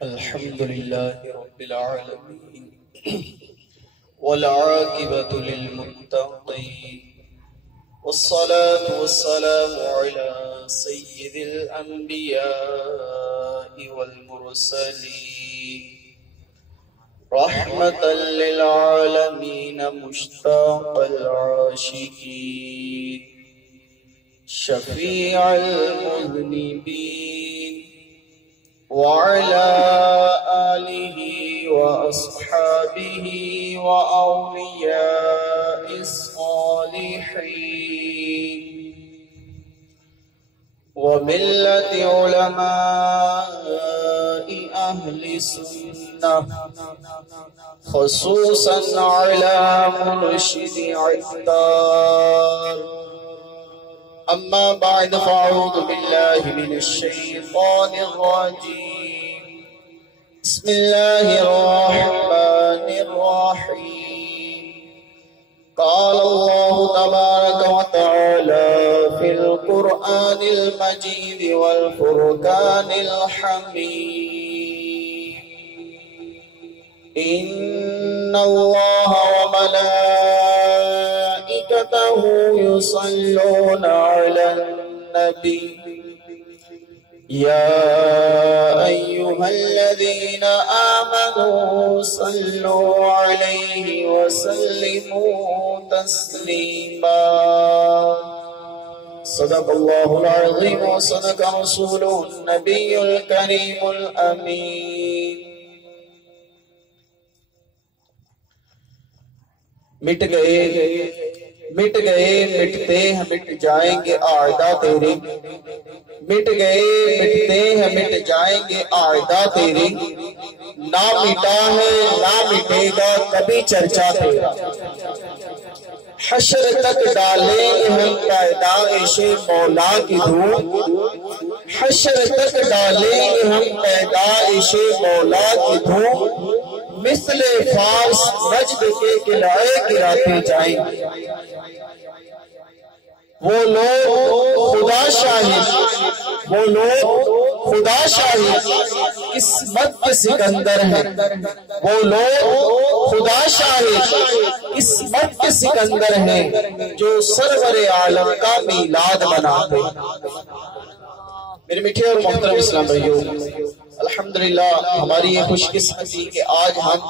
الحمد لله رب العالمين والعاقبة للمتقين والصلاة والسلام على سيد الأنبياء والمرسلين رحمة للعالمين مشتاق العاشقين شفيع المذنبين وعلى آله وأصحابه وأولياء الصالحين وملة علماء أهل السنة خصوصا على مرشد عطار. أما بعد فأعوذ بالله من الشيطان الرجيم. بسم الله الرحمن الرحيم. قال الله تبارك وتعالى في القرآن المجيد والفرقان الحميد: إن الله وملائكته يصلون على النبي يا أيها الذين آمنوا صلوا عليه وسلموا تسليما. صدق الله العظيم وصدق رسوله النبي الكريم الأمين. مٹ گئے مٹتے ہیں مٹ جائیں گے اعداء تیرے، مٹ گئے مٹتے ہیں مٹ جائیں گے اعداء تیرے، نہ مٹا ہے نہ مٹے گا کبھی چرچا تیرا. حشر تک ڈالیں گے ہم پیدائش مولا کی دھوم، حشر تک ڈالیں گے ہم پیدائش مولا کی دھوم، مثل فارس نجد کے قلعے گراتے جائیں گے. وہ لوگ خدا شاہد، وہ لوگ خدا شاہد قسمت کے سکندر ہیں، وہ لوگ خدا شاہد قسمت کے سکندر ہیں جو سرور عالم کا میلاد مناتے. میرے میٹھے اور محترم اسلام بھائیوں، الحمدللہ ہماری یہ خوش قسمتی کہ آج ہم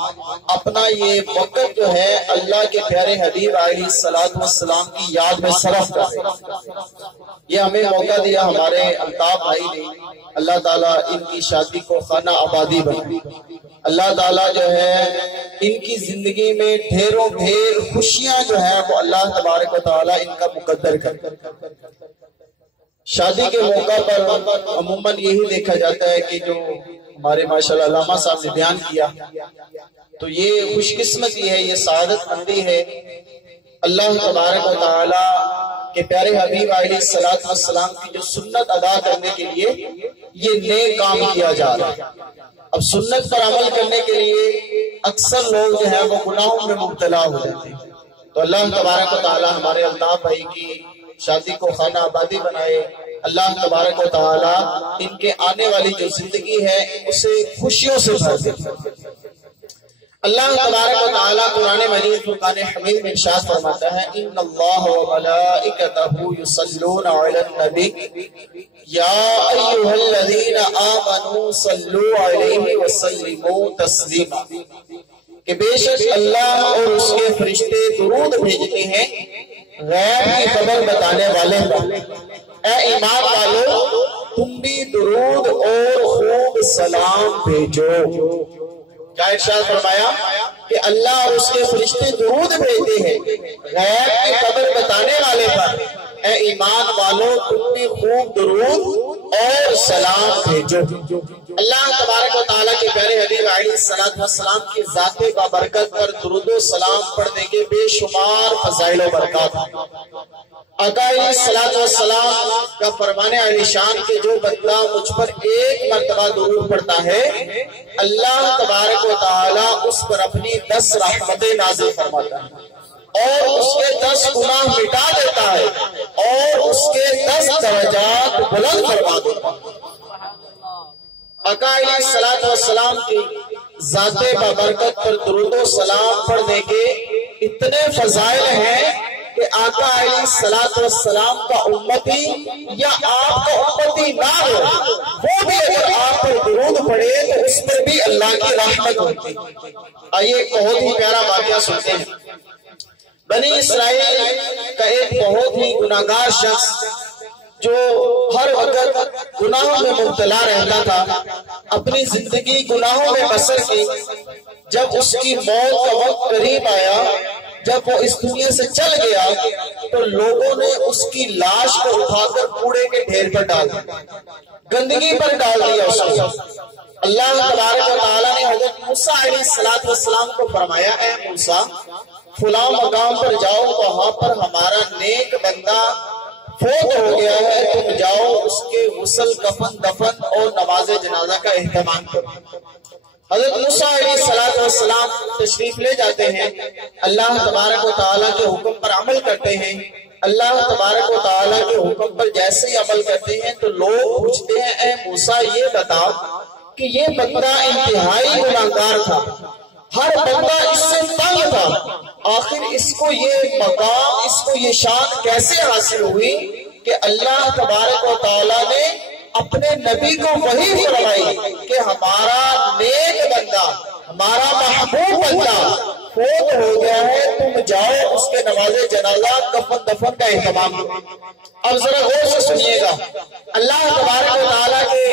اپنا یہ وقت جو ہے اللہ کے پیارے حبیب علیہ السلام کی یاد میں صرف کریں. یہ ہمیں موقع دیا ہمارے الطاف بھائی نے. اللہ تعالیٰ ان کی شادی کو خانہ آبادی بنائے. اللہ تعالیٰ جو ہے ان کی زندگی میں ڈھیروں ڈھیر خوشیاں جو ہیں وہ اللہ تبارک و تعالیٰ ان کا مقدر کرے. شادی کے موقع پر عموماً یہی دیکھا جاتا ہے کہ جو ہمارے ماشاءاللہ علامہ صاحب نے بیان کیا تو یہ خوش قسمتی ہے، یہ سعادت مندی ہے. اللہ تبارک و تعالیٰ کے پیارے حبیب علیہ السلام کی جو سنت ادا کرنے کے لیے یہ نیک کام کیا جا رہا ہے. اب سنت پر عمل کرنے کے لیے اکثر لوگ جو ہے وہ گناہوں میں مبتلا ہو جاتے ہیں. تو اللہ تبارک و تعالیٰ ہمارے الطاف بھائی کی شادی کو خانہ آبادی بنائے. اللہ تبارک و تعالیٰ ان کے آنے والی جو زندگی ہے اسے خوشیوں سے بھر دے. اللہ تبارک و تعالیٰ قرآن مجید فرقان حمید میں ارشاد فرماتا ہے: ان اللہ وملائکتہ یصلون علی النبی یا ایھا الذین آمنوا صلوا علیہ وسلموا تسلیما. کہ بے شک اللہ اور اس کے فرشتے درود بھیجتے ہیں غیب کی خبر بتانے والے پر. اے ایمان والو تم بھی درود اور خوب سلام بھیجو. کیا ارشاد فرمایا کہ اللہ اور اس کے فرشتے درود بھیجتے ہیں غیب کی خبر بتانے والے پر. اے ایمان والو تم بھی خوب درود اور سلام بھیجو. اللہ تبارک و تعالیٰ کے پیارے حبیب علیہ السلام کی ذات بابرکت پر درود و سلام پڑھنے کے بے شمار فضائل و برکات ہیں. آقا علیہ السلام کا فرمانے علی شان کہ جو بندہ مجھ پر ایک مرتبہ درود پڑھتا ہے اللہ تبارک و تعالیٰ اس پر اپنی 10 رحمتیں نازل فرماتا ہے اور اس کے 10 گناہ مٹا دیتا ہے اور اس کے 10 درجات بلند فرما دیتا ہے. آقا علیہ الصلوۃ والسلام کی ذات بابرکت پر درود و سلام پڑھنے کے اتنے فضائل ہیں کہ آقا علیہ الصلوۃ والسلام کا امتی یا آپ کا امتی نہ ہو، وہ بھی اگر آپ پر درود پڑھے تو اس پر بھی اللہ کی رحمت ہوتی۔ آئیے ایک بہت ہی پیارا واقعہ سنتے ہیں۔ بنی اسرائیل کا ایک بہت ہی گناہگار شخص جو ہر وقت گناہوں میں مبتلا رہتا تھا، اپنی زندگی گناہوں میں بسر کی، جب اس کی موت کا وقت قریب آیا، جب وہ اس دنیا سے چل گیا تو لوگوں نے اس کی لاش کو اٹھا کر کوڑے کے ڈھیر پر ڈال دیا، گندگی پر ڈال دیا اس کو۔ اللہ تبارک و تعالیٰ نے حضرت موسیٰ علیہ السلام کو فرمایا، اے موسیٰ فلاں مقام پر جاؤ، وہاں پر ہمارا نیک بندہ فوت ہو گیا ہے، تم جاؤ اس کے غسل کفن دفن اور نماز جنازہ کا اہتمام کرو۔ حضرت موسیٰ علیہ السلام تشریف لے جاتے ہیں، اللہ تبارک و تعالیٰ کے حکم پر عمل کرتے ہیں۔ اللہ تبارک و تعالیٰ کے حکم پر جیسے ہی عمل کرتے ہیں تو لوگ پوچھتے ہیں، اے موسیٰ یہ بتا کہ یہ بندہ انتہائی گناہگار تھا، ہر بندہ اس سے تنگ تھا، آخر اس کو یہ مقام، اس کو یہ شان کیسے حاصل ہوئی کہ اللہ تبارک و تعالیٰ نے اپنے نبی کو وحی فرمائی کہ ہمارا نیک بندہ، ہمارا محبوب بندہ فوت ہو گیا ہے، تم جاؤ اس کے نماز جنازہ کفن دفن کا اہتمام کرو۔ اب ذرا غور سے سنیے گا، اللہ تبارک و تعالیٰ کے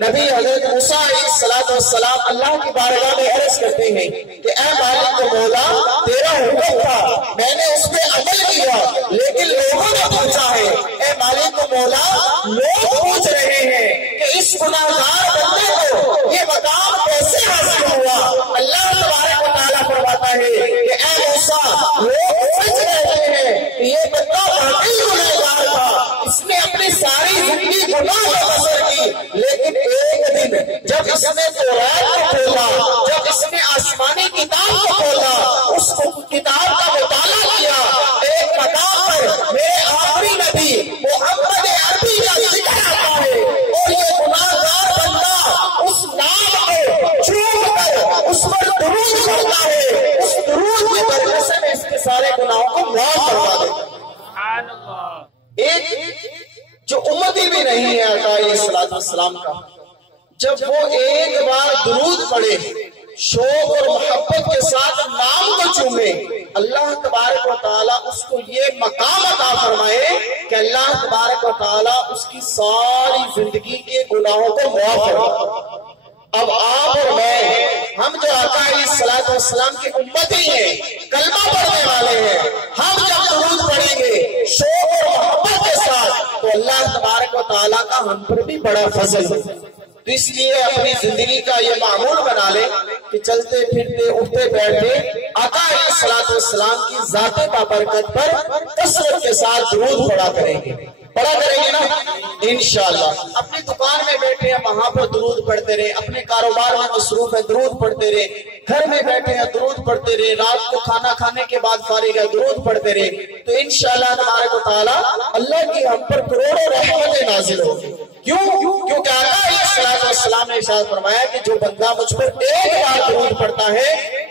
نبی حضرت موسیٰ علیہ السلام اللہ کی بارگاہ میں عرض کرتے ہیں کہ اے مالک و مولا، تیرا حکم تھا، میں نے اس پہ عمل کیا، لیکن لوگوں نے پوچھا ہے، اے مالک و مولا، لوگ پوچھ رہے ہیں کہ اس گناہگار بندے کو یہ مقام کیسے حاصل ہوا؟ اللہ تبارک و تعالیٰ فرماتا ہے کہ اے موسیٰ، لوگ پوچھ رہے ہیں کہ یہ بندہ واقعی گناہگار تھا، اس نے اپنی ساری زندگی گناہ میں بسر کی، لیکن ایک دن جب اس نے تورات کو کھولا، جب اس نے آسمانی کتاب کو کھولا، اس کتاب کا مطالعہ کیا، ایک مقام پر میرے آخری نبی محمد عربی کا ذکر آتا ہے، اور یہ گناہگار بندہ اس نام کو چوم کر اس پر درود پڑھتا ہے، اس درود کی برکت سے میں اس کے سارے گناہوں کو معاف کروا دیتا۔ ایک جو امتی بھی نہیں ہے آقا علیہ السلام کا، جب وہ ایک بار درود پڑھے، شوق اور محبت کے ساتھ نام کو چومے، اللہ تبارک و تعالیٰ اس کو یہ مقام عطا فرمائے کہ اللہ تبارک و تعالیٰ اس کی ساری زندگی کے گناہوں کو معاف فرمائے۔ اب آپ اور میں، ہم جو آقا علیہ السلام کی امتی ہیں، کلمہ پڑھنے والے ہیں، ہم جب درود پڑھیں گے شوق اور محبت کے ساتھ تو اللہ تبارک و تعالیٰ کا ہم پر بھی بڑا فضل ہے۔ تو اس لیے اپنی زندگی کا یہ معمول بنا لے کہ چلتے پھرتے اٹھتے بیٹھتے آقا علیہ السلام کی ذات بابرکت پر کثرت کے ساتھ درود پڑھا کریں گے، پڑھا کریں گے نا انشاءاللہ۔ اپنی دکان میں بیٹھے ہیں وہاں پر درود پڑھتے رہے، اپنے کاروبار میں مصروف ہے درود پڑھتے رہے، گھر میں بیٹھے ہیں درود پڑھتے رہے، رات کو کھانا کھانے کے بعد فارغ ہے درود پڑھتے رہے، تو انشاءاللہ تبارک و تعالیٰ اللہ کی ہم پر کروڑوں رحمتیں نازل ہوگی۔ کیوں؟ کیونکہ آقا علیہ السلام نے ارشاد فرمایا کہ جو بندہ مجھ پر ایک بار درود پڑھتا ہے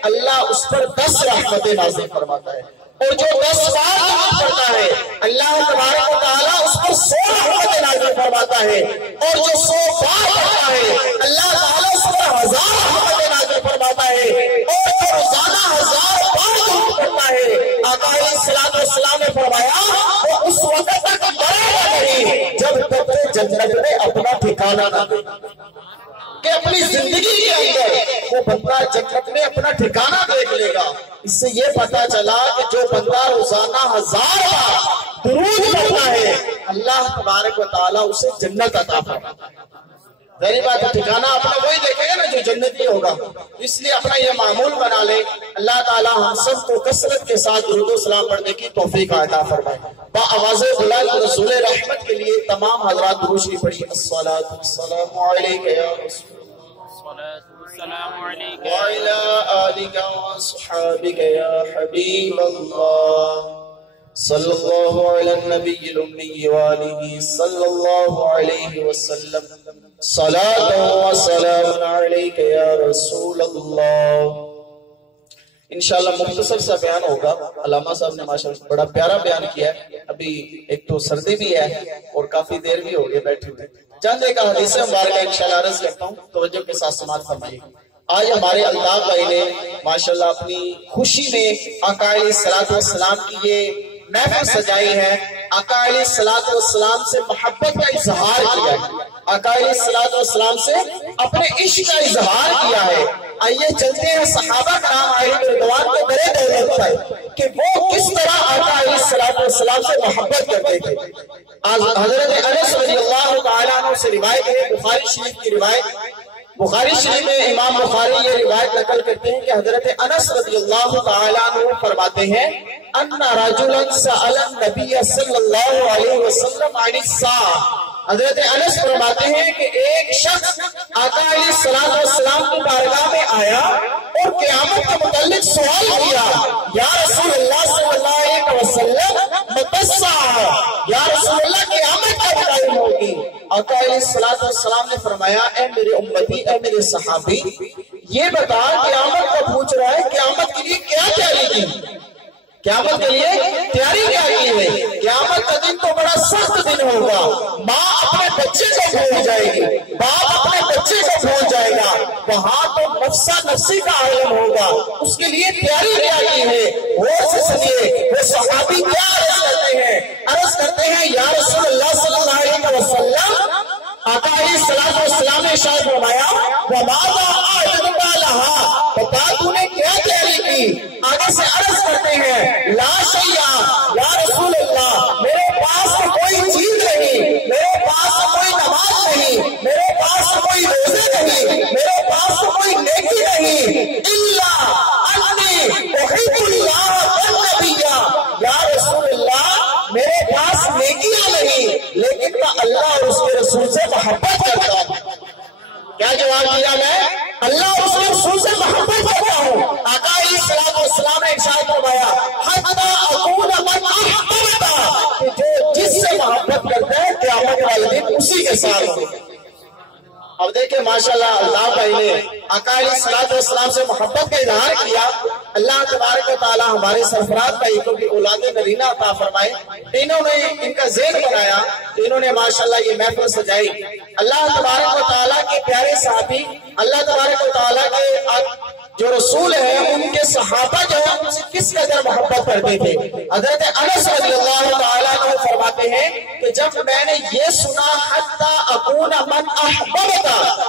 اللہ اس پر 10 رحمتیں نازل فرماتا ہے، اور جو 10 بار درود پڑھتا ہے اللہ تبارک و تعالیٰ اس پر 100 رحمتیں نازل فرماتا ہے، اور جو 100 بار پڑھتا ہے اللہ تعالیٰ اس پر 1000 رحمتیں نازل فرماتا ہے، اور جو روزانہ 1000 بار درود پڑھتا ہے آقا علیہ السلام نے فرمایا وہ اس وقت تک مرے گا نہیں جب تک جنت میں اپنا ٹھکانہ نہ دے، کہ اپنی زندگی کے اندر وہ بندہ جنت میں اپنا ٹھکانہ دیکھ لے گا۔ اس سے یہ پتا چلا کہ جو بندہ روزانہ 1000 بار درود پڑھتا ہے اللہ تبارک و تعالیٰ اسے جنت عطا فرماتا ہے۔ ظاہر بات ہے ٹھکانہ اپنا وہی دیکھے گا نا جو جنتی ہوگا، اس لیے اپنا یہ معمول بنا لے۔ اللہ تعالیٰ ہم سب کو کثرت کے ساتھ درود و سلام پڑھنے کی توفیق عطا فرمائے۔ با آواز بلند رسول رحمت کے لیے تمام حضرات درود شریف پڑھیے۔ الصلاۃ والسلام علیک یا رسول وعلى آلك وصحابك يا حبيب الله صلى الله على النبي الأمي وآله صلى الله عليه وسلم۔ صلاۃ و سلام علیک یا رسول اللہ۔ انشاءاللہ مختصر سا بیان ہوگا۔ علامہ صاحب نے ماشاءاللہ بڑا پیارا بیان کیا ہے۔ ابھی ایک تو سردی بھی ہے اور کافی دیر بھی ہو گئی بیٹھے ہوئے، چند ایک حدیث مبارکہ انشاءاللہ عرض کرتا ہوں، توجہ کے ساتھ سماعت فرمائیے۔ آج ہمارے الطاف بھائی نے ماشاءاللہ اپنی خوشی میں آقا علیہ الصلوۃ والسلام کی یہ محفل سجائی ہے، آقا علیہ الصلوۃ والسلام سے محبت کا اظہار کیا ہے، آقا علیہ الصلوۃ والسلام سے اپنے عشق کا اظہار کیا ہے۔ آئیے چلتے ہیں صحابہ کرام علیہم رضوان کو بڑے دولت پر کہ وہ کس طرح آقا علیہ الصلوۃ والسلام سے محبت کرتے تھے۔ حضرت انس رضی اللہ تعالیٰ عنہ سے روایت ہے، بخاری شریف کی روایت، بخاری شریف میں امام بخاری یہ روایت نقل کرتے ہیں کہ حضرت انس رضی اللہ تعالیٰ عنہ فرماتے ہیں ان رجلا سأل النبی صلی اللہ علیہ وسلم عن الساعہ۔ حضرت انس فرماتے ہیں کہ ایک شخص آقا علیہ السلام کی بارگاہ میں آیا اور قیامت کے متعلق سوال کیا، یا رسول اللہ صلی اللہ علیہ وسلم متی الساعہ، یا رسول اللہ قیامت کب قائم ہوگی؟ آقا علیہ السلام نے فرمایا، اے میرے امتی، اے میرے صحابی، یہ بتا قیامت کو پوچھ رہا ہے، قیامت کے لیے کیا تیاری کی؟ قیامت کے لیے تیاری کیا کی ہے؟ قیامت کا دن تو بڑا سخت دن ہوگا، ماں اپنے بچے کو بھول جائے گی، باپ اپنے بچے کو بھول جائے گا، وہاں تو نفسا نفسی کا عالم ہوگا، اس کے لیے تیاری کیا کی ہے؟ وہ سے سنیے وہ صحابی کیا عرض کرتے ہیں یا رسول اللہ صلی اللہ علیہ وسلم، آقا علیہ السلام نے ارشاد فرمایا وَمَاذَا أَعْدَدْتَ لَهَا، بتا تو نے کیا تیاری کی؟ آگے سے عرض کرتے ہیں لا شیء یا رسول اللہ، میرے پاس کوئی چیز نہیں، میرے پاس کوئی نماز نہیں، میرے پاس کوئی روزے نہیں، میرے پاس کوئی نیکی نہیں، الا انی احب اللہ والنبی، یا رسول اللہ میرے پاس نیکیاں نہیں لیکن میں اللہ اور اس کے رسول سے محبت کرتا ہوں۔ کیا جواب دیا؟ میں اللہ اور اس کے رسول سے محبت کرتا ہوں۔ آقا علیہ السلام نے ارشاد فرمایا حتی اکون من احببت، کہ جو جس سے محبت کرتا ہے قیامت والے دن اسی کے ساتھ ہو۔ اب دیکھیں ماشاءاللہ اللہ بھائی نے آقا علیہ السلام سے محبت کا اظہار کیا۔ اللہ تبارک و تعالی ہمارے سرفراز بھائی کو بھی اولاد نرینہ عطا فرمائے۔ انہوں نے ان کا ذہن بنایا، انہوں نے ماشاءاللہ یہ محفل سجائی۔ اللہ تبارک و تعالی کے پیارے صحابی، اللہ تبارک و تعالی کے جو رسول ہیں ان کے صحابہ جو ہیں ان سے کس قدر محبت کرتے تھے۔ حضرت انس رضی اللہ تعالیٰ عنہ فرماتے ہیں کہ جب میں نے یہ سنا حتی اکون من احببت،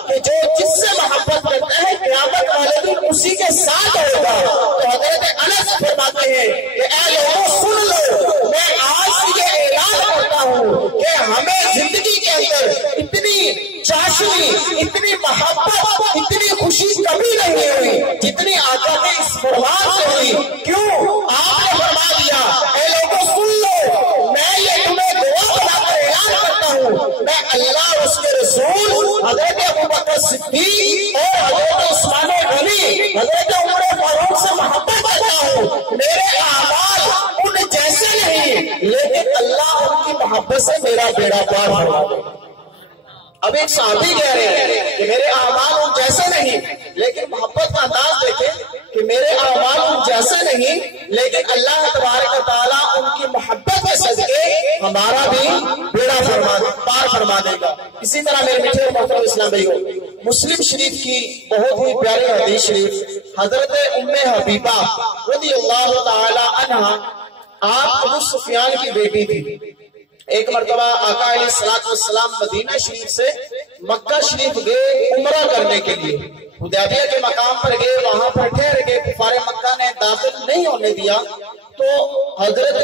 کہ جو جس سے محبت کرتا ہے قیامت والے دن اسی کے ساتھ ہوگا، تو حضرت انس فرماتے ہیں کہ اے لوگوں سن لو، میں آج یہ اعلان کرتا ہوں کہ ہمیں زندگی کے اندر اتنی چاشنی، اتنی محبت، اتنی خوشی کبھی نہیں ہوئی جتنی آقا کے اس فرمان سے ہوئی۔ کیوں؟ آپ نے فرما دیا اے لوگوں سن لو، میں یہ تمہیں دعا بنا کر اعلان کرتا ہوں، میں اللہ اور اس کے رسول حضرت ابوبکر صدیق اور حضرت عثمان غنی، حضرت عمر فاروق سے محبت کرتا ہوں۔ میرے اعمال ان جیسے نہیں لیکن اللہ ان کی محبت سے میرا بیڑا پار ہوا۔ اب ایک صحابی کہہ رہے ہیں کہ میرے اعمال ان جیسے نہیں، لیکن محبت کا انداز دیکھیں کہ میرے اعمال ان جیسے نہیں لیکن اللہ تبارک و تعالیٰ ان کی محبت کے صدقے ہمارا بھی بیڑا پار فرما دے گا۔ اسی طرح میرے میٹھے محترم اسلام بھائیو، مسلم شریف کی بہت ہی پیاری حدیث شریف، حضرت ام حبیبہ رضی اللہ تعالی عنہا آپ ابو سفیان کی بیٹی تھی۔ ایک مرتبہ آقا علیہ السلام مدینہ شریف سے مکہ شریف گئے عمرہ کرنے کے لیے، حدیبیہ کے مقام پر گئے، وہاں پر ٹھہر گئے، کفار مکہ نے داخل نہیں ہونے دیا، تو حضرت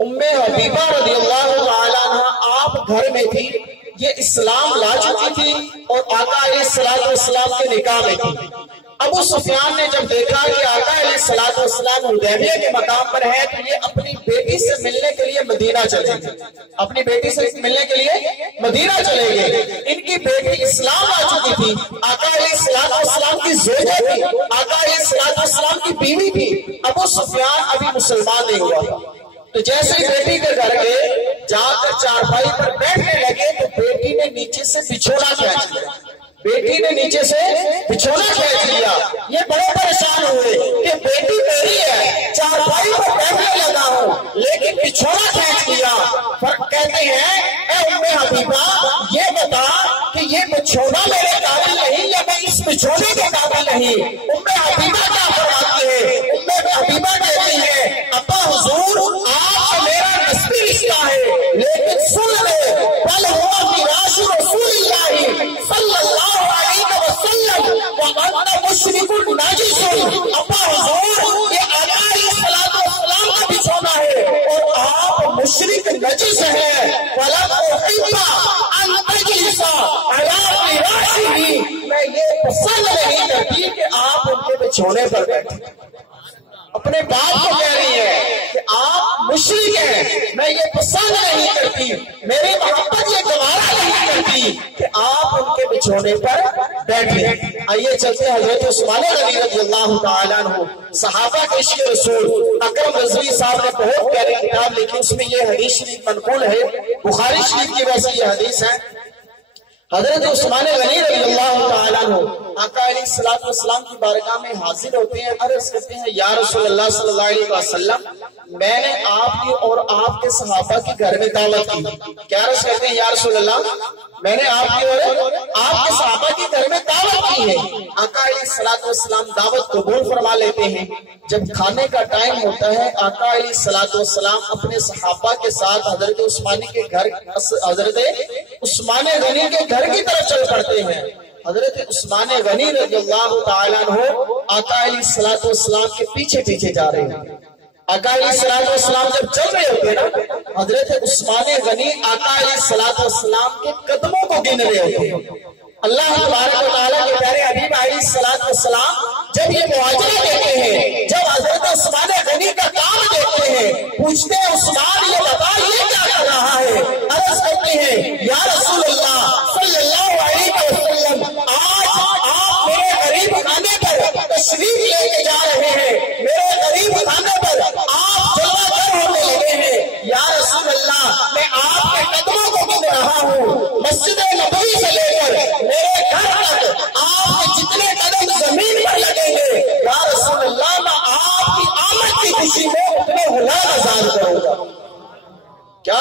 ام حبیبہ رضی اللہ تعالیٰ عنہ آپ گھر میں تھی، یہ اسلام لا چکی تھی اور آقا علیہ السلام کے نکاح میں تھی۔ ابو سفیان نے جب دیکھا کہ آقا علیہ السلام حدیبیہ کے مقام پر ہے تو یہ اپنی بیٹی سے ملنے کے لیے مدینہ چلے گئے، اپنی بیٹی سے ملنے کے لیے مدینہ چلے گئے۔ ان کی بیٹی اسلام آ چکی تھی، آقا علیہ السلام کی زوجہ تھی، آقا علیہ السلام کی بیوی تھی۔ ابو سفیان ابھی مسلمان نہیں ہوا تھا، تو تو جیسے ہی بیٹی کے گھر گئے، جا کر چارپائی پر بیٹھنے لگے تو بیٹی نے نیچے سے بچھونا کھینچ لیا، بیٹی نے نیچے سے بچھونا کھینچ لیا۔ یہ بڑے پریشان ہوئے کہ بیٹی میری ہے، چارپائی پر بیٹھنے لگا ہوں لیکن بچھونا کھینچ لیا۔ فرق کہتے ہیں اے ام حبیبہ یہ بتا کہ یہ بچھونا میرے قابل نہیں یا میں اس بچھونے کے قابل نہیں؟ ام حبیبہ کیا فرماتی ہے؟ ام حبیبہ کہتی ہے ابا حضور آپ کا میرا نسبی رشتہ ہے، لیکن سن لے بل ہوا فراش رسول اللہ صلی اللہ علیہ وسلم وانت مشرک ناجس۔ ابا حضور یہ آقا علیہ السلام کا بچھونا ہے اور آپ مشرک نجس ہیں۔ فلم احب ان تجلس علی فراشہ، میں یہ پسند نہیں کرتی کہ آپ ان کے بچھونے پر بیٹھیں۔ اپنے باپ کو کہہ رہی ہے کہ آپ مشرک ہیں، میں یہ پسند نہیں کرتی، میری محبت یہ گوارا نہیں کرتی کہ آپ ان کے بچھونے پر بیٹھیں۔ آئیے چلتے ہیں حضرت عثمان غنی رضی اللہ تعالیٰ عنہ، صحابہ کے عشق رسول۔ اکرم رضوی صاحب نے بہت پیاری کتاب لکھی، اس میں یہ حدیث شریف منقول ہے، بخاری شریف کی ویسے یہ حدیث ہے۔ حضرت عثمان غنی رضی اللہ تعالیٰ عنہ آقا علیہ السلام کی بارگاہ میں حاضر ہوتے ہیں، عرض کرتے ہیں یا رسول اللہ صلی اللہ علیہ وسلم میں نے آپ کی اور آپ کے صحابہ کی گھر میں دعوت کی۔ کیا عرض کرتے ہیں یا رسول اللہ میں نے آپ کی اور آپ کے صحابہ کی گھر میں دعوت کی ہے۔ آقا علیہ السلام دعوت قبول فرما لیتے ہیں۔ جب کھانے کا ٹائم ہوتا ہے آقا علیہ السلام اپنے صحابہ کے ساتھ حضرت عثمان کے گھر، حضرت عثمان غنی کے گھر کی طرف چل پڑتے ہیں۔ حضرت عثمان غنی رضی اللہ تعالیٰ عنہ آقا علیہ السلام کے پیچھے پیچھے جا رہے ہیں۔ آقا علیہ السلام جب چل رہے ہوتے ہیں نا، حضرت عثمان غنی آقا علیہ السلام کے قدموں کو گن رہے ہوتے ہیں۔ اللہ تبارک و تعالیٰ کے پیارے حبیب علیہ السلام جب یہ معاجرہ دیتے ہیں، جب حضرت عثمان غنی کا کام دیکھتے ہیں، پوچھتے ہیں عثمان یہ بتا یہ کیا کر رہا ہے؟ عرض کرتے ہیں یا رسول اللہ صلی اللہ علیہ وسلم آج آپ میرے غریب خانے پر تشریف لے کے جا رہے ہیں، میرے غریب خانے پر آپ جلوہ گر ہونے لگے ہیں۔ یا رسول اللہ میں آپ کے قدموں کو گن رہا ہوں، مسجد نبوی سے لے کر میرے گھر تک آپ کے جتنے قدم زمین پر لگیں گے یا رسول اللہ میں آپ کی آمد کی خوشی میں اتنے غلام آزاد کروں گا۔ کیا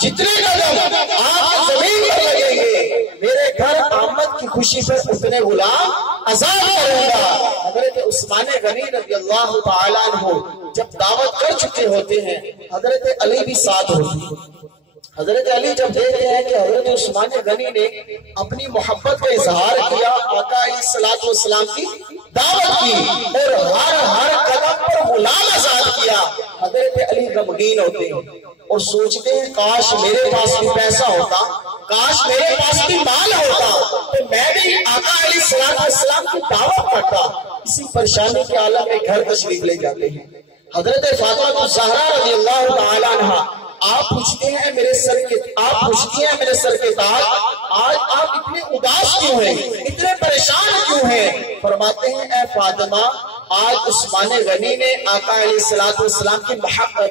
جتنے قدم آپ کے زمین پر لگیں گے میرے گھر آمد کی خوشی پر اتنے غلام آزاد کروں گا۔ حضرت عثمان غنی رضی اللہ تعالیٰ عنہ جب دعوت کر چکے ہوتے ہیں، حضرت علی بھی ساتھ ہوتے ہیں۔ حضرت علی جب دیکھتے ہیں کہ حضرت عثمان غنی نے اپنی محبت کا اظہار کیا، آقا علیہ السلام کی دعوت کی اور ہر قدم پر غلام آزاد کیا، حضرت علی غمگین ہوتے ہیں اور سوچتے ہیں کاش میرے پاس بھی پیسہ ہوتا، کاش میرے پاس بھی مال ہوتا تو میں بھی آقا علیہ السلام کی دعوت کرتا۔ اسی پریشانی کے عالم میں گھر تشریف لے جاتے ہیں۔ حضرت فاطمہ الزہرا رضی اللہ تعالیٰ عنہا آپ پوچھتے ہیں میرے سر کے تاج آج آپ اتنے اداس کیوں ہیں، اتنے پریشان کیوں ہیں؟ فرماتے ہیں اے فاطمہ آج عثمان غنی نے آقا علیہ السلام کی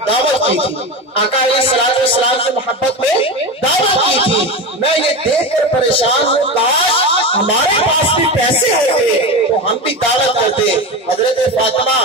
دعوت کی تھی، آقا علیہ السلام کی محبت میں دعوت کی تھی، میں یہ دیکھ کر پریشان ہوں کاش ہمارے پاس بھی پیسے ہوتے تو ہم بھی دعوت کرتے۔ حضرت فاطمہ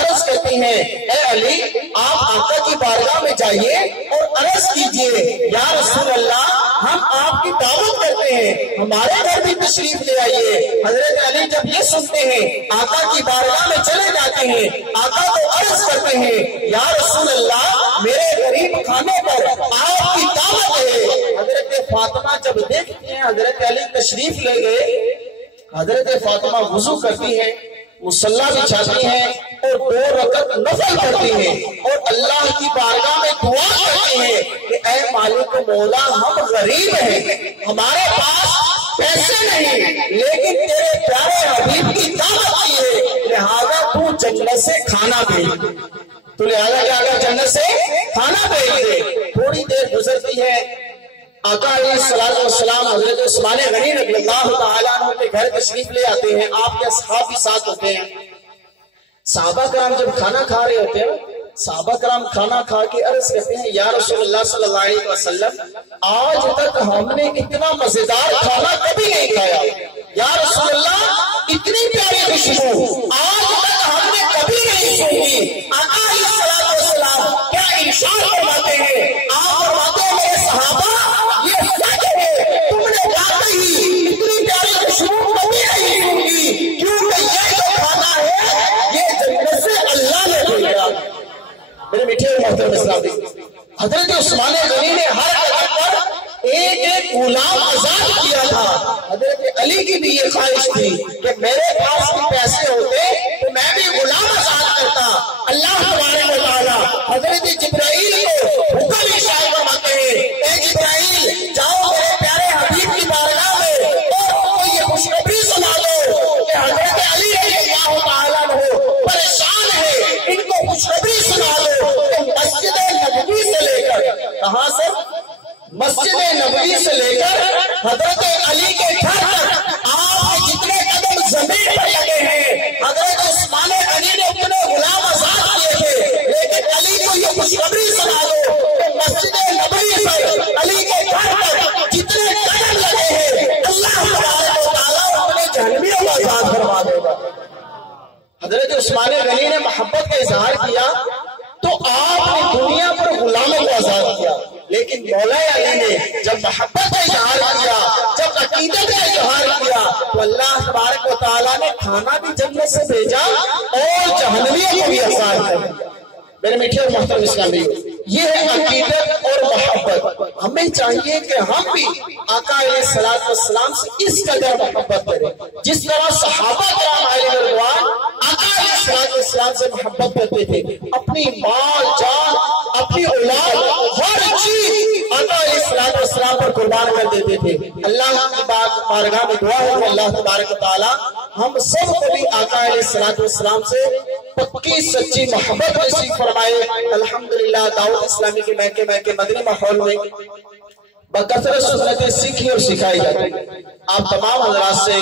عرض کرتی ہیں اے علی آپ آقا کی بارگاہ میں جائیے اور عرض کیجئے یا رسول اللہ ہم آپ کی دعوت کرتے ہیں، ہمارے گھر بھی تشریف لے آئیے۔ حضرت علی جب یہ سنتے ہیں آقا کی بارگاہ میں چلے جاتے ہیں، آقا کو عرض کرتے ہیں یا رسول اللہ میرے غریب خانے پر آپ کی دعوت ہے۔ حضرت فاطمہ جب دیکھتے ہیں حضرت علی تشریف لے گئے، حضرت فاطمہ وضو کرتی ہیں، مصلی بچھاتی ہیں اور 2 رکعت نفل پڑھتی ہیں اور اللہ کی بارگاہ میں دعا کرتی ہیں کہ اے مالک مولا ہم غریب ہیں، ہمارے پاس پیسے نہیں لیکن تیرے پیارے حبیب کی دعوت کی ہے، لہذا تو جنت سے کھانا بھیج دے، تو لہذا کیا اگر جنت سے کھانا بھیج دے۔ تھوڑی دیر گزرتی ہے، آقا علیہ السلام حضرت عثمان غنی رضی اللہ تعالیٰ عنہ کے گھر تشریف لے آتے ہیں، آپ کے اصحاب بھی ساتھ ہوتے ہیں۔ صحابہ کرام جب کھانا کھا رہے ہوتے ہیں صحابہ کرام کھانا کھا کے عرض کرتے ہیں یا رسول اللہ صلی اللہ علیہ وسلم آج تک ہم نے اتنا مزیدار کھانا کبھی نہیں کھایا، یا رسول اللہ اتنی پیاری خوشبو آج تک ہم نے کبھی نہیں سنی۔ آقا علیہ السلام کیا ارشاد فرماتے ہیں، آپ فرماتے ہیں میرے صحابہ یہ سچ ہے، تم نے واقعی اتنی پیاری خوشبو کبھی نہیں سنی، کیونکہ یہ جو کھانا ہے یہ جنت سے اللہ نے بھیجا۔ میرے میٹھے اور محترم اسلامی، حضرت عثمان غنی نے ہر قدم پر ایک ایک غلام آزاد کیا تھا۔ حضرت علی کی بھی یہ خواہش تھی کہ میرے پاس بھی پیسے ہوتے تو میں بھی غلام آزاد کرتا۔ اللہ تبارک و تعالیٰ حضرت جبرائیل کو حکم ارشاد فرماتے ہیں، اے جبرائیل جاؤ میرے پیارے حبیب کی بارگاہ میں اور یہ خوشخبری سنا دو کہ حضرت علی رضی اللہ تعالیٰ عنہ پریشان ہے، ان کو خوشخبری سنا دو کہ مسجد نبوی سے لے کر، کہاں سے؟ مسجد نبوی سے لے کر حضرت علی کے گھر تک آپ کے جتنے قدم زمین پر لگے ہیں، حضرت عثمان غنی نے اتنے غلام آزاد کیے تھے، لیکن علی کو یہ خوشخبری سنا دو کہ مسجد نبوی پر علی کے گھر تک جتنے قدم لگے ہیں اللہ تبارک و تعالیٰ اپنے جہنمیوں کو آزاد فرما دے گا۔ حضرت عثمان غنی نے محبت کا اظہار کیا تو آپ نے دنیا پر غلاموں کو آزاد کیا، لیکن مولا علی نے جب محبت کا اظہار کیا، جب عقیدت کا اظہار کیا تو اللہ تبارک و تعالیٰ نے کھانا بھی جنت سے بھیجا اور جہنمیوں کو بھی آزاد کر دیا۔ میرے میٹھے اور محترم اسلامی، یہ ہے عقیدت اور محبت۔ ہمیں چاہیے کہ ہم بھی آقا علیہ السلام سے اس قدر محبت کریں جس طرح صحابہ کرام علیہ رضوان آقا علیہ السلام سے محبت کرتے تھے، اپنی مال جان اپنی اولاد ہر چیز آقا علیہ السلام پر قربان کر دیتے تھے۔ اللہ کی بارگاہ میں دعا ہے کہ اللہ تبارک و تعالیٰ ہم سب کو بھی آقا علیہ السلام سے پکی سچی محبت نصیب فرمائے۔ الحمدللہ دعوت اسلامی کے محکمے مدنی ماحول میں بکثرت سنتیں سیکھی اور سکھائی جاتی ہیں۔ آپ تمام حضرات سے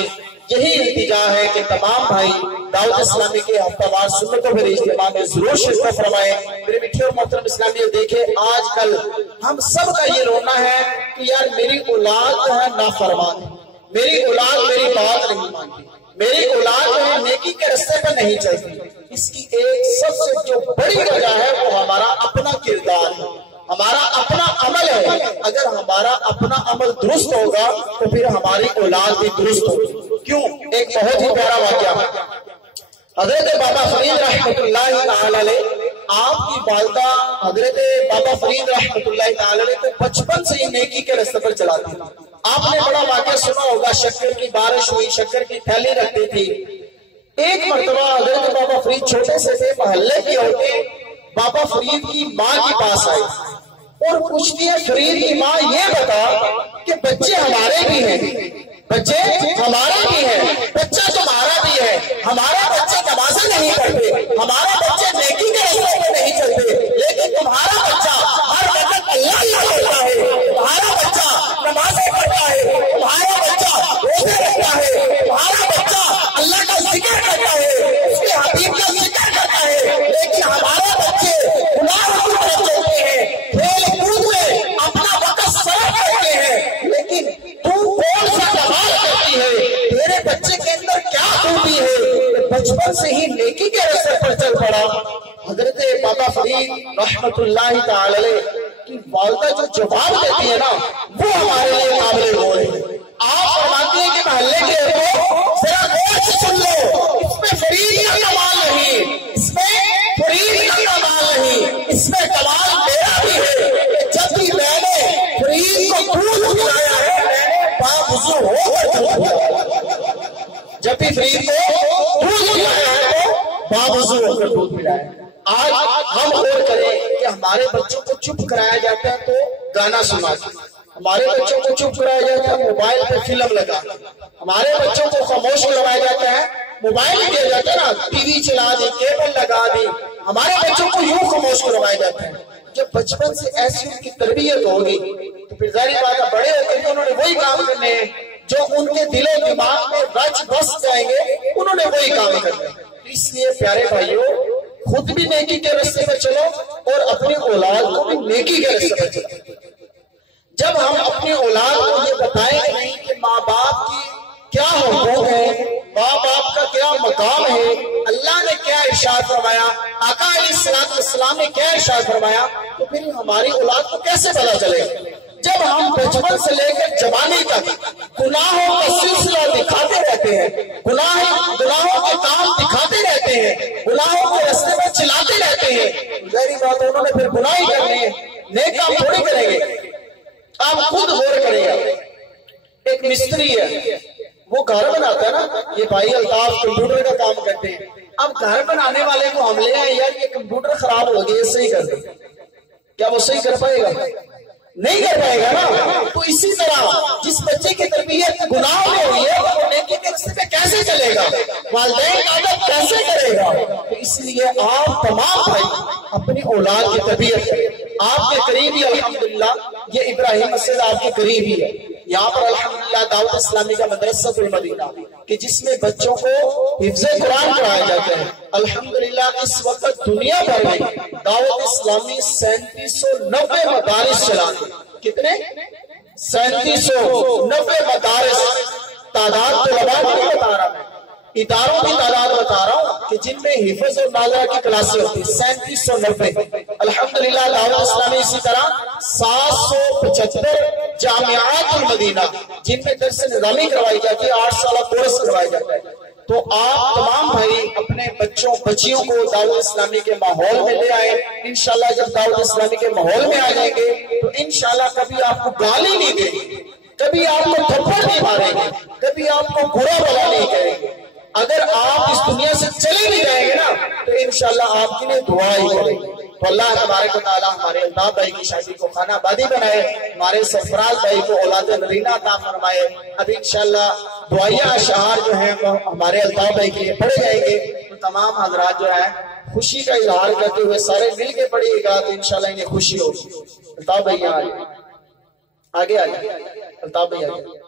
یہی التجا ہے کہ تمام بھائی دعوت اسلامی کے ہفتہ وار سنتوں پر اجتماع میں ضرور شرکت فرمائے۔ میرے میٹھے اور محترم اسلامی دیکھیں، آج کل ہم سب کا یہ رونا ہے کہ یار میری اولاد جو ہے نافرمان ہے، میری اولاد میری بات نہیں مانتی، میری اولاد جو ہے نیکی کے راستے پر نہیں چلتی۔ اس کی ایک سب سے جو بڑی وجہ ہے وہ ہمارا اپنا کردار ہے، ہمارا اپنا عمل ہے۔ اگر ہمارا اپنا عمل درست ہوگا تو پھر ہماری اولاد بھی درست ہوگی۔ کیوں؟ ایک بہت ہی پیارا واقعہ، حضرت بابا فرید رحمت اللہ تعالی علیہ، آپ کی والدہ حضرت بابا فرید رحمت اللہ تعالی علیہ کو بچپن سے ہی نیکی کے راستے پر چلاتی تھی۔ آپ نے بڑا واقعہ سنا ہوگا، شکر کی بارش ہوئی، شکر کی تھیلی رکھتی تھی۔ ایک مرتبہ حضرت بابا فرید چھوٹے سے تھے، محلے کی عورتیں بابا فرید کی ماں کے پاس آئی اور پوچھتی ہے فرید کی ماں یہ بتا کہ بچے ہمارے بھی ہیں، بچے ہمارے بھی ہیں، بچہ تمہارا بھی ہے، ہمارا بچے نمازیں نہیں پڑھتے، ہمارا بچے نیکی کے راستے پہ نہیں چلتے، لیکن تمہارا بچہ ہر وقت اللہ کرتا ہے، تمہارا بچہ نمازیں پڑھتا ہے، تمہارا بچہ روزے رکھتا ہے، تمہارا بچہ اللہ کا ذکر کرتا ہے، اس کے حبیب کا ذکر کرتا ہے، لیکن ہمارے بچے گناہ کی طرف چلتے ہیں، کھیل کود میں اپنا وقت صرف کرتے ہیں، لیکن تو کون سا کمال کرتی ہے؟ تیرے بچے کے اندر کیا خوبی ہے کہ بچپن سے ہی نیکی کے راستے پر چل پڑا؟ حضرت بابا فرید رحمت اللہ تعالی علیہ کی والدہ جو جواب دیتی ہے نا وہ ہمارے لیے قابل غور ہے۔ آپ فرماتی ہیں کہ محلے کے لوگوں ذرا غور سے سن لو، اس میں فرید کا کمال نہیں، اس میں فرید کا کمال نہیں، اس میں کمال میرا بھی ہے کہ جب بھی میں نے فرید کو دودھ پلایا ہے میں نے باوضو ہو کر دودھ پلایا، جب بھی فرید کو دودھ پلایا ہے تو باوضو ہو کر دودھ پلایا ہے۔ آج ہم غور کریں کہ ہمارے بچوں کو چپ کرایا جاتا ہے تو گانا سناتے ہیں، ہمارے بچوں کو چپ کرایا جاتا ہے موبائل پہ فلم لگا، ہمارے بچوں کو خاموش کروایا جاتا ہے موبائل دیا جاتا ہے نا، ٹی وی چلا دی، کیبل لگا دی، ہمارے بچوں کو یوں خاموش کروایا جاتا ہے۔ جب بچپن سے ایسی ان کی تربیت ہوگی تو پھر ظاہر بات ہے بڑے ہو کر انہوں نے وہی کام کرنے ہیں جو ان کے دل و دماغ میں رچ بس جائیں گے، انہوں نے وہی کام کرنے ہیں۔ اس لیے پیارے بھائیوں خود بھی نیکی کے راستے پہ چلو اور اپنی اولاد کو بھی نیکی کے راستے پہ چلو۔ جب ہم اپنی اولاد کو یہ بتائیں گے نہیں کہ ماں باپ کی کیا حقوق ہے، ماں باپ کا کیا مقام ہے، اللہ نے کیا ارشاد فرمایا، آقا علیہ السلام نے کیا ارشاد فرمایا، تو پھر ہماری اولاد کو کیسے پتا چلے گا؟ جب ہم بچپن سے لے کر جوانی تک گناہوں کا سلسلہ دکھاتے رہتے ہیں، گناہوں کے کام دکھاتے رہتے ہیں، گناہوں کے راستے میں چلاتے رہتے ہیں، ظاہری بات انہوں نے پھر گناہ ہی کرنے ہیں، نیک کام تھوڑی کریں گے۔ آپ خود غور کریں گے، ایک مستری ہے، وہ گھر بناتا ہے نا، یہ بھائی الطاف کمپیوٹر کا کام کرتے ہیں، اب گھر بنانے والے کو ہم لے آئے یار یہ کمپیوٹر خراب ہو گیا، یہ صحیح کر دیں، کیا وہ صحیح کر پائے گا؟ نہیں کر پائے گا نا۔ تو اسی طرح جس بچے کی تربیت گناہ میں ہوئی ہے وہ نیکی کے راستے پہ کیسے چلے گا، والدین کا ادب کیسے کرے گا؟ تو اس لیے آپ تمام بھائی اپنی اولاد کی تربیت کریں۔ آپ کے قریب ہی الحمدللہ یہ ابراہیم مسجد آپ کے قریب ہی ہے، یہاں پر الحمدللہ دعوت اسلامی کا مدرسہ المدینہ کہ جس میں بچوں کو حفظ قرآن پڑھایا جاتا ہے۔ الحمدللہ اس وقت دنیا بھر میں دعوت اسلامی 3790 مدارس چلاتے ہیں۔ کتنے؟ 3790 مدارس۔ تعداد تو لگا نہیں بتا رہا میں، اداروں کی تعداد بتا رہا ہوں کہ جن میں حفظ اور ناظرہ کی کلاسیں ہوتی ہیں 3790۔ الحمدللہ دعوت اسلامی اسی طرح 775 جامعات المدینہ جن میں درس نظامی کروائی جاتی ہے، 8 سالہ کورس کروایا جاتا ہے۔ تو آپ تمام بھائی اپنے بچوں بچیوں کو دعوت اسلامی کے ماحول میں لے آئے۔ انشاءاللہ جب دعوت اسلامی کے ماحول میں آ جائیں گے تو انشاءاللہ کبھی آپ کو گالی نہیں دیں گے، کبھی آپ کو تھپڑ نہیں ماریں گے، کبھی آپ کو برا بھلا نہیں کہیں گے۔ اگر آپ اس دنیا سے چلے نہیں جائیں گے نا تو انشاءاللہ آپ کے لیے دعا ہی کریں گے۔ تو اللہ تبارک و تعالی ہمارے الطاف بھائی کی شادی کو خانہ آبادی بنائے، ہمارے سرفراز بھائی کو اولاد نرینہ عطا فرمائے۔ اب انشاءاللہ دعائیہ اشعار جو ہیں وہ ہمارے الطاف بھائی کے لیے پڑھے جائیں گے، تو تمام حضرات جو ہیں خوشی کا اظہار کرتے ہوئے سارے مل کے پڑھیے گا تو انشاءاللہ انہیں خوشی ہوگی۔ الطاف بھائی آگے آگے الطاف بھائی آگے۔